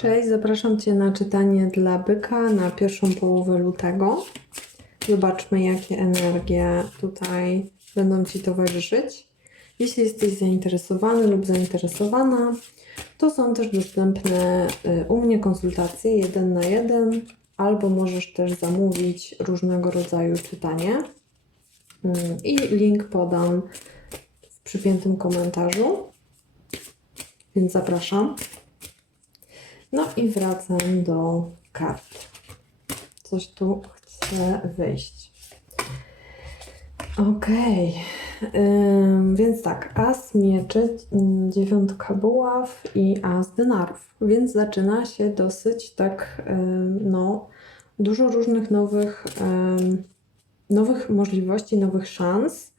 Cześć, zapraszam Cię na czytanie dla byka na pierwszą połowę lutego. Zobaczmy, jakie energie tutaj będą Ci towarzyszyć. Jeśli jesteś zainteresowany lub zainteresowana, to są też dostępne y, u mnie konsultacje jeden na jeden, albo możesz też zamówić różnego rodzaju czytanie. Mm, I link podam w przypiętym komentarzu. Więc zapraszam. No i wracam do kart. Coś tu chce wyjść. Okej. Ym, więc tak, as mieczy, dziewiątka buław i as denarów. Więc zaczyna się dosyć tak, ym, no, dużo różnych nowych, ym, nowych możliwości, nowych szans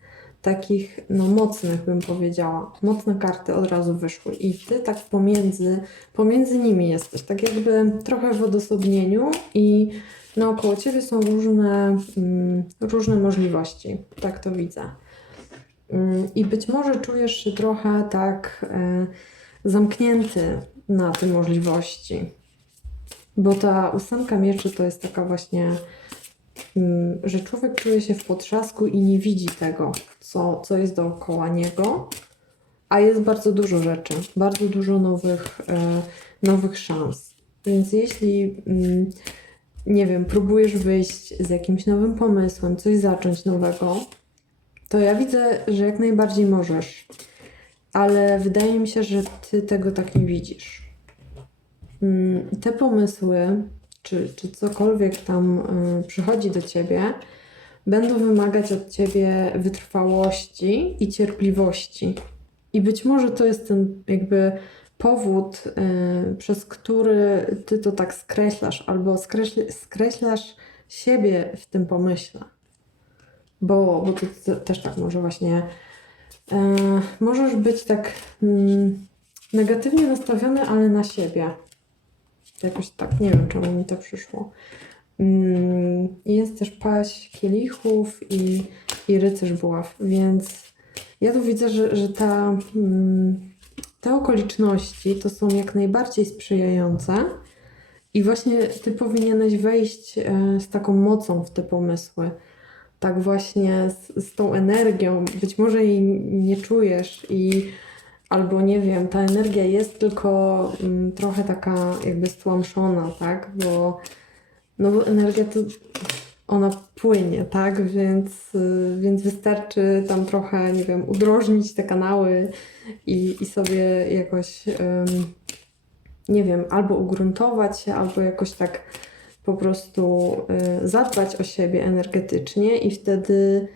takich no, mocnych, bym powiedziała. Mocne karty od razu wyszły i ty tak pomiędzy, pomiędzy nimi jesteś, tak jakby trochę w odosobnieniu i naokoło ciebie są różne, mm, różne możliwości. Tak to widzę. Mm, I być może czujesz się trochę tak e, zamknięty na te możliwości. Bo ta ósemka mieczy to jest taka właśnie że człowiek czuje się w potrzasku i nie widzi tego, co, co jest dookoła niego, a jest bardzo dużo rzeczy, bardzo dużo nowych, e, nowych szans. Więc jeśli, mm, nie wiem, próbujesz wyjść z jakimś nowym pomysłem, coś zacząć nowego, to ja widzę, że jak najbardziej możesz, ale wydaje mi się, że ty tego tak nie widzisz. Mm, Te pomysły czy, czy cokolwiek tam y, przychodzi do ciebie, będą wymagać od ciebie wytrwałości i cierpliwości. I być może to jest ten jakby powód, y, przez który ty to tak skreślasz, albo skreśl, skreślasz siebie w tym pomyśle. Bo, bo to, też tak może właśnie. y, możesz być tak mm, negatywnie nastawiony, ale na siebie. Jakoś tak, nie wiem czemu mi to przyszło. Mm, Jest też paść kielichów i, i rycerz buław, więc ja tu widzę, że, że ta, mm, te okoliczności to są jak najbardziej sprzyjające i właśnie ty powinieneś wejść e, z taką mocą w te pomysły. Tak właśnie z, z tą energią. Być może jej nie czujesz i albo nie wiem, ta energia jest tylko mm, trochę taka jakby stłamszona, tak? Bo, no bo energia to ona płynie, tak? Więc, y, więc wystarczy tam trochę, nie wiem, udrożnić te kanały i, i sobie jakoś, nie wiem, albo ugruntować się, albo jakoś tak po prostu y, zadbać o siebie energetycznie i wtedy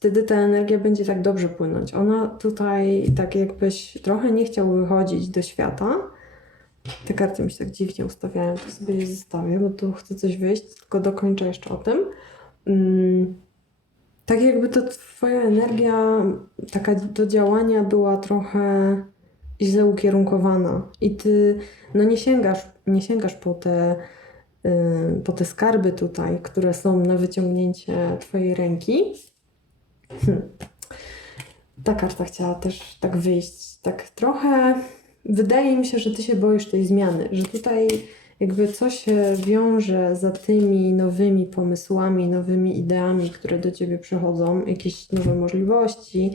wtedy ta energia będzie tak dobrze płynąć. Ona tutaj, tak jakbyś trochę nie chciał wychodzić do świata. Te karty mi się tak dziwnie ustawiają, to sobie je zostawię, bo tu chcę coś wyjść, tylko dokończę jeszcze o tym. Mm, tak jakby to twoja energia taka do działania była trochę źle ukierunkowana i ty no nie sięgasz, nie sięgasz po te, y, po te skarby tutaj, które są na wyciągnięcie twojej ręki, Hmm. Ta karta chciała też tak wyjść, tak trochę. Wydaje mi się, że ty się boisz tej zmiany, że tutaj jakby coś się wiąże za tymi nowymi pomysłami, nowymi ideami, które do ciebie przychodzą, jakieś nowe możliwości,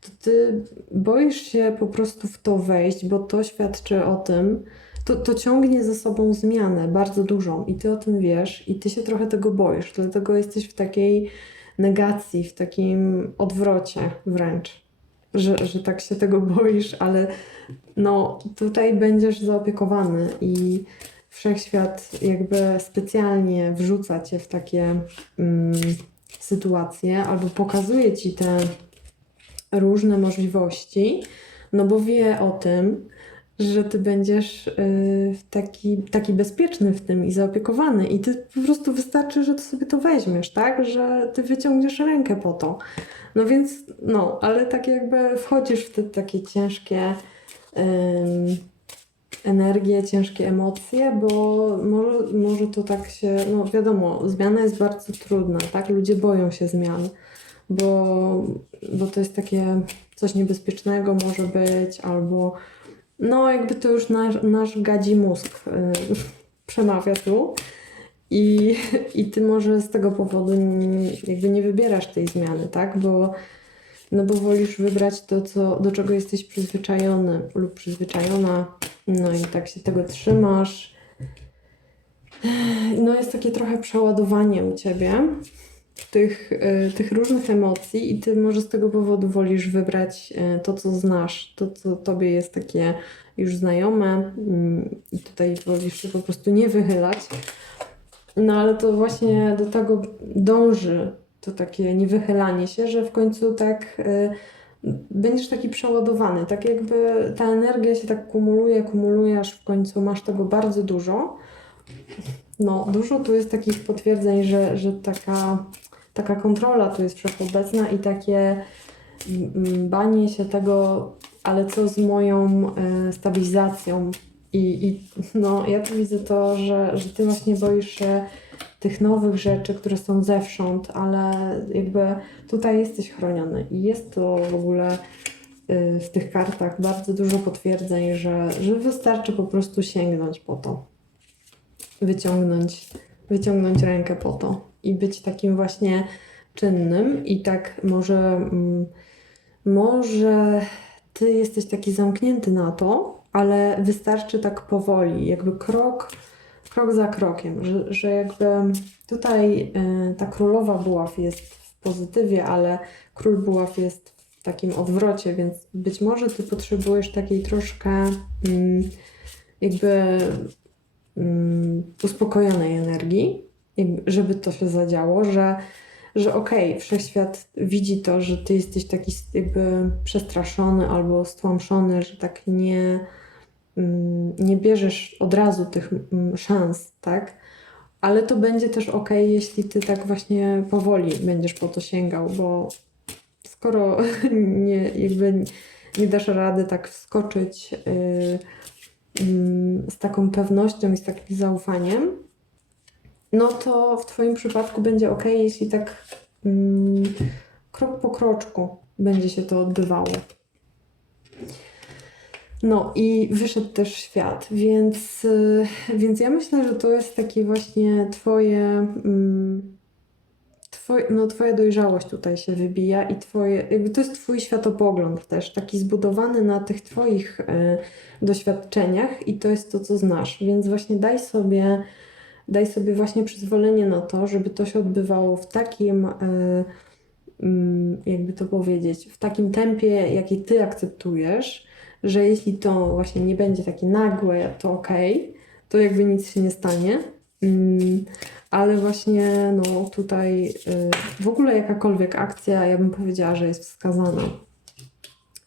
to ty boisz się po prostu w to wejść, bo to świadczy o tym, to, to ciągnie za sobą zmianę bardzo dużą i ty o tym wiesz i ty się trochę tego boisz, dlatego jesteś w takiej negacji, w takim odwrocie wręcz, że, że tak się tego boisz, ale no tutaj będziesz zaopiekowany i wszechświat jakby specjalnie wrzuca cię w takie mm, sytuacje albo pokazuje ci te różne możliwości, no bo wie o tym, że ty będziesz y, taki, taki bezpieczny w tym i zaopiekowany i ty po prostu wystarczy, że ty sobie to weźmiesz, tak? Że ty wyciągniesz rękę po to. No więc, no, ale tak jakby wchodzisz w te takie ciężkie ym, energie, ciężkie emocje, bo może, może to tak się, no wiadomo, zmiana jest bardzo trudna, tak? Ludzie boją się zmian, bo, bo to jest takie coś niebezpiecznego może być, albo no jakby to już nasz, nasz gadzi mózg y, przemawia tu. I, I ty może z tego powodu nie, jakby nie wybierasz tej zmiany, tak? Bo, no bo wolisz wybrać to, co, do czego jesteś przyzwyczajony lub przyzwyczajona. No i tak się tego trzymasz. No jest takie trochę przeładowanie u ciebie tych, y, tych różnych emocji i ty może z tego powodu wolisz wybrać y, to, co znasz, to, co tobie jest takie już znajome mm, i tutaj wolisz się po prostu nie wychylać. No ale to właśnie do tego dąży to takie niewychylanie się, że w końcu tak y, będziesz taki przeładowany, tak jakby ta energia się tak kumuluje, kumuluje, aż w końcu masz tego bardzo dużo. No, dużo tu jest takich potwierdzeń, że, że taka, taka kontrola tu jest wszechobecna i takie mm, banie się tego, ale co z moją e, stabilizacją. I, I no, ja tu widzę to, że, że ty właśnie boisz się tych nowych rzeczy, które są zewsząd, ale jakby tutaj jesteś chroniony. I jest to w ogóle y, w tych kartach bardzo dużo potwierdzeń, że, że wystarczy po prostu sięgnąć po to wyciągnąć, wyciągnąć rękę po to i być takim właśnie czynnym. I tak może, mm, może ty jesteś taki zamknięty na to, ale wystarczy tak powoli, jakby krok, krok za krokiem, że, że jakby tutaj y, ta królowa buław jest w pozytywie, ale król buław jest w takim odwrocie, więc być może ty potrzebujesz takiej troszkę mm, jakby mm, uspokojonej energii, żeby to się zadziało, że, że okej, wszechświat widzi to, że ty jesteś taki jakby przestraszony albo stłamszony, że tak nie, mm, nie bierzesz od razu tych mm, szans, tak? Ale to będzie też ok, jeśli ty tak właśnie powoli będziesz po to sięgał, bo skoro nie, jakby nie dasz rady tak wskoczyć yy, mm, z taką pewnością i z takim zaufaniem, no to w Twoim przypadku będzie ok, jeśli tak mm, krok po kroczku będzie się to odbywało. No i wyszedł też świat, więc, y, więc ja myślę, że to jest takie właśnie Twoje. Mm, Twoj, no, twoja dojrzałość tutaj się wybija i twoje, jakby to jest twój światopogląd też, taki zbudowany na tych twoich e, doświadczeniach i to jest to, co znasz. Więc właśnie daj sobie, daj sobie właśnie przyzwolenie na to, żeby to się odbywało w takim, e, mm, jakby to powiedzieć, w takim tempie, jaki ty akceptujesz, że jeśli to właśnie nie będzie takie nagłe, to okej, to jakby nic się nie stanie. Mm, ale właśnie no tutaj y, w ogóle jakakolwiek akcja, ja bym powiedziała, że jest wskazana.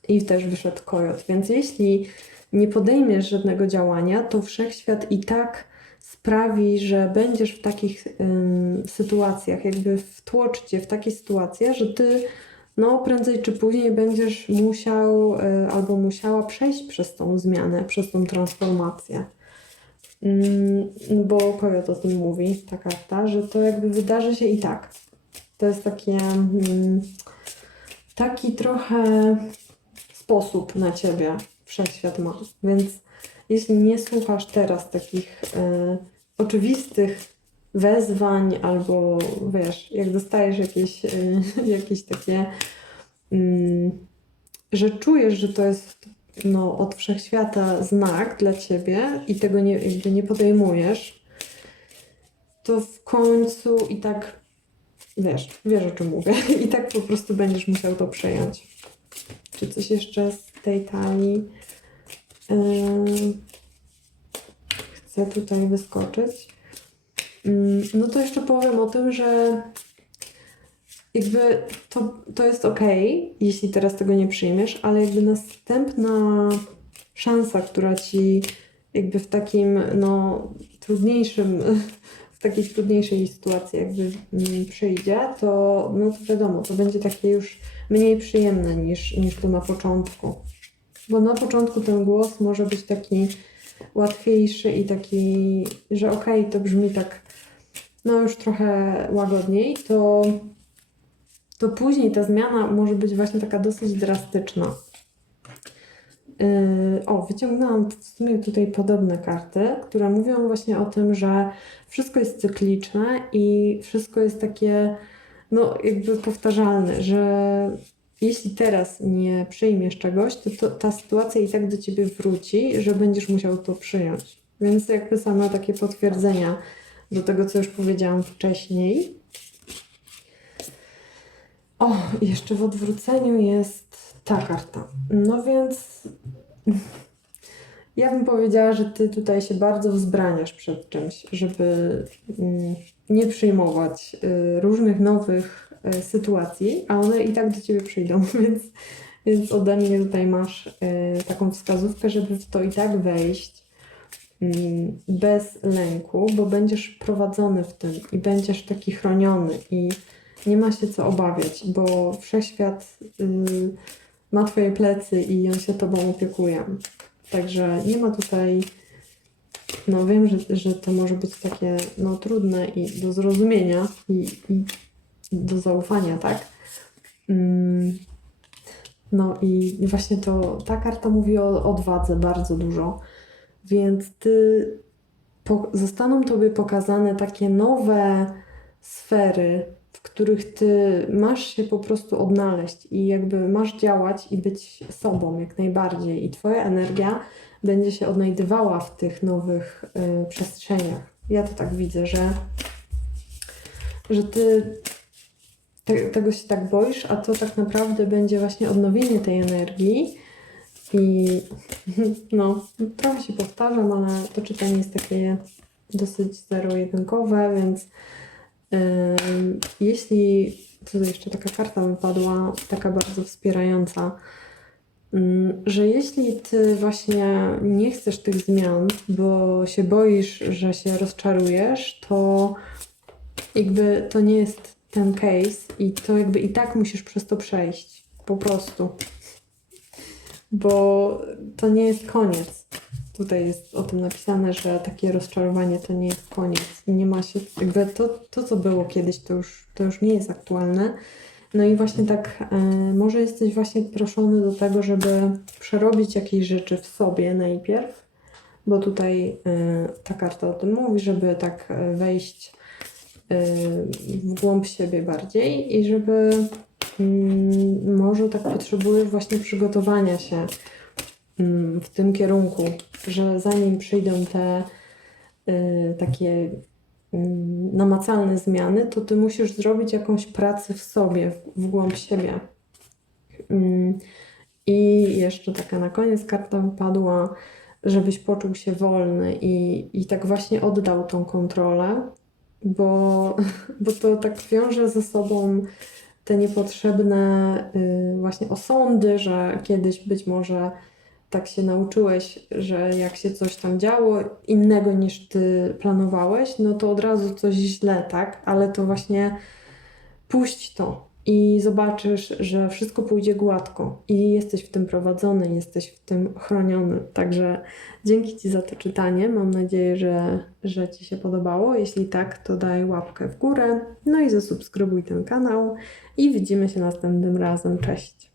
I też wyszedł kojot, więc jeśli nie podejmiesz żadnego działania, to wszechświat i tak sprawi, że będziesz w takich ym, sytuacjach, jakby wtłoczy cię w takie sytuacje, że ty no prędzej czy później będziesz musiał y, albo musiała przejść przez tą zmianę, przez tą transformację. Mm, bo Kojot o tym mówi, ta karta, że to jakby wydarzy się i tak. To jest takie mm, taki trochę sposób na ciebie wszechświat ma. Więc jeśli nie słuchasz teraz takich e, oczywistych wezwań, albo wiesz, jak dostajesz jakieś, e, jakieś takie, mm, że czujesz, że to jest no, od wszechświata znak dla ciebie i tego nie, jakby nie podejmujesz, to w końcu i tak wiesz, wiesz o czym mówię, i tak po prostu będziesz musiał to przejąć. Czy coś jeszcze z tej talii chcę tutaj wyskoczyć? No to jeszcze powiem o tym, że jakby to, to jest ok, jeśli teraz tego nie przyjmiesz, ale jakby następna szansa, która ci jakby w takim no, trudniejszym, w takiej trudniejszej sytuacji jakby mm, przyjdzie, to no to wiadomo, to będzie takie już mniej przyjemne niż, niż to na początku. Bo na początku ten głos może być taki łatwiejszy i taki, że okej, okay, to brzmi tak no już trochę łagodniej, to to później ta zmiana może być właśnie taka dosyć drastyczna. Yy, o, wyciągnęłam w sumie tutaj podobne karty, które mówią właśnie o tym, że wszystko jest cykliczne i wszystko jest takie, no jakby powtarzalne, że jeśli teraz nie przyjmiesz czegoś, to, to ta sytuacja i tak do ciebie wróci, że będziesz musiał to przyjąć. Więc jakby same takie potwierdzenia do tego, co już powiedziałam wcześniej. O, jeszcze w odwróceniu jest ta karta. No więc ja bym powiedziała, że ty tutaj się bardzo wzbraniasz przed czymś, żeby mm, nie przyjmować y, różnych nowych sytuacji, a one i tak do ciebie przyjdą, więc, więc ode mnie tutaj masz y, taką wskazówkę, żeby w to i tak wejść mm, bez lęku, bo będziesz prowadzony w tym i będziesz taki chroniony i nie ma się co obawiać, bo wszechświat y, ma twoje plecy i on się tobą opiekuje. Także nie ma tutaj. No wiem, że, że to może być takie no, trudne i do zrozumienia i, i do zaufania, tak? Mm, No i właśnie to ta karta mówi o odwadze bardzo dużo. Więc ty po, zostaną tobie pokazane takie nowe sfery, w których ty masz się po prostu odnaleźć i jakby masz działać i być sobą jak najbardziej. I twoja energia będzie się odnajdywała w tych nowych y, przestrzeniach. Ja to tak widzę, że, że ty te, tego się tak boisz, a to tak naprawdę będzie właśnie odnowienie tej energii. I no, trochę się powtarzam, ale to czytanie jest takie dosyć zero-jedynkowe, więc Ym, Jeśli tutaj jeszcze taka karta wypadła, taka bardzo wspierająca, ym, że jeśli ty właśnie nie chcesz tych zmian, bo się boisz, że się rozczarujesz, to jakby to nie jest ten case i to jakby i tak musisz przez to przejść. Po prostu. Bo to nie jest koniec. Tutaj jest o tym napisane, że takie rozczarowanie to nie jest koniec. Nie ma się, jakby to, to co było kiedyś, to już, to już nie jest aktualne. No i właśnie tak, e, może jesteś właśnie proszony do tego, żeby przerobić jakieś rzeczy w sobie najpierw, bo tutaj e, ta karta o tym mówi, żeby tak e, wejść w głąb siebie bardziej i żeby mm, może tak potrzebujesz właśnie przygotowania się mm, w tym kierunku, że zanim przyjdą te y, takie mm, namacalne zmiany, to ty musisz zrobić jakąś pracę w sobie, w, głąb siebie. I jeszcze taka na koniec karta wypadła, żebyś poczuł się wolny i, i tak właśnie oddał tą kontrolę, bo, bo to tak wiąże ze sobą te niepotrzebne y, właśnie osądy, że kiedyś być może tak się nauczyłeś, że jak się coś tam działo innego niż ty planowałeś, no to od razu coś źle, tak? Ale to właśnie puść to i zobaczysz, że wszystko pójdzie gładko i jesteś w tym prowadzony, jesteś w tym chroniony. Także dzięki Ci za to czytanie. Mam nadzieję, że, że Ci się podobało. Jeśli tak, to daj łapkę w górę, no i zasubskrybuj ten kanał i widzimy się następnym razem. Cześć!